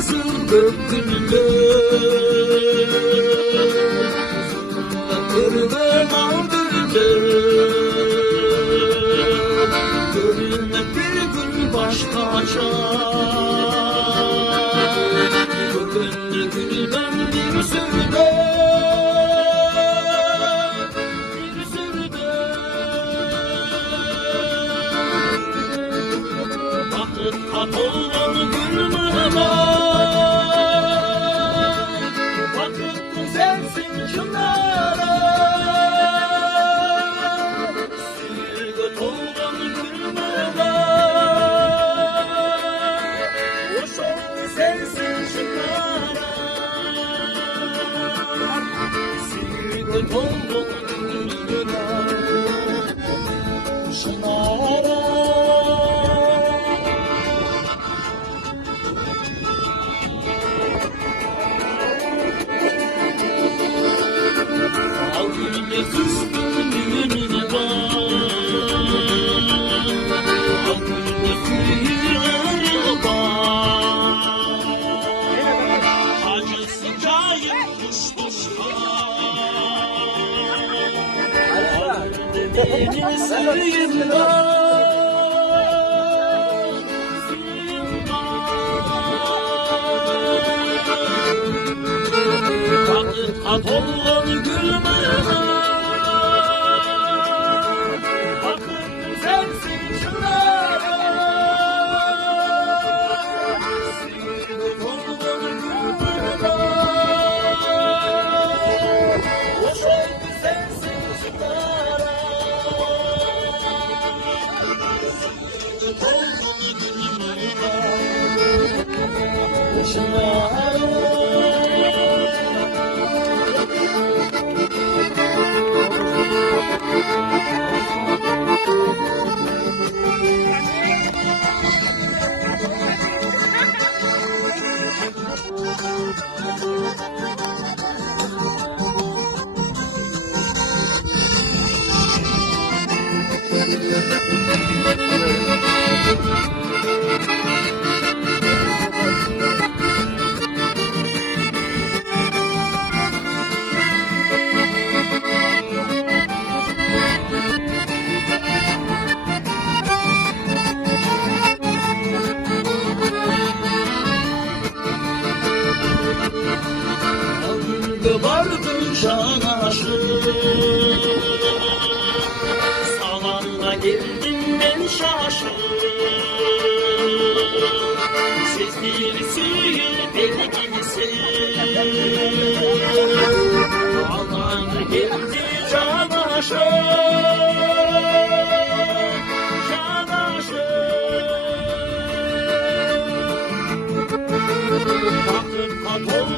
kızıl döküldü. Kırdım aldırdım. Gönlüne bir gül başka açar. Gönlü gülden bir sürüde. Vakit olan gülmeme. Vakit sensin çınara. Sürgün olan gülmeme. Hoş oldu sensin çınara. Sürgün olan gülmeme. Çınara. Benim vakit olan gülmeme. Vakit sensin çınara. Sürgün olan gülmeme. Hoş oldu sensin çınara. Vardım çanaşır. Samanla geldim ben şaşır. Sesli suyu deli gibisin. Aman geldi çanaşır. Çanaşır. Bakın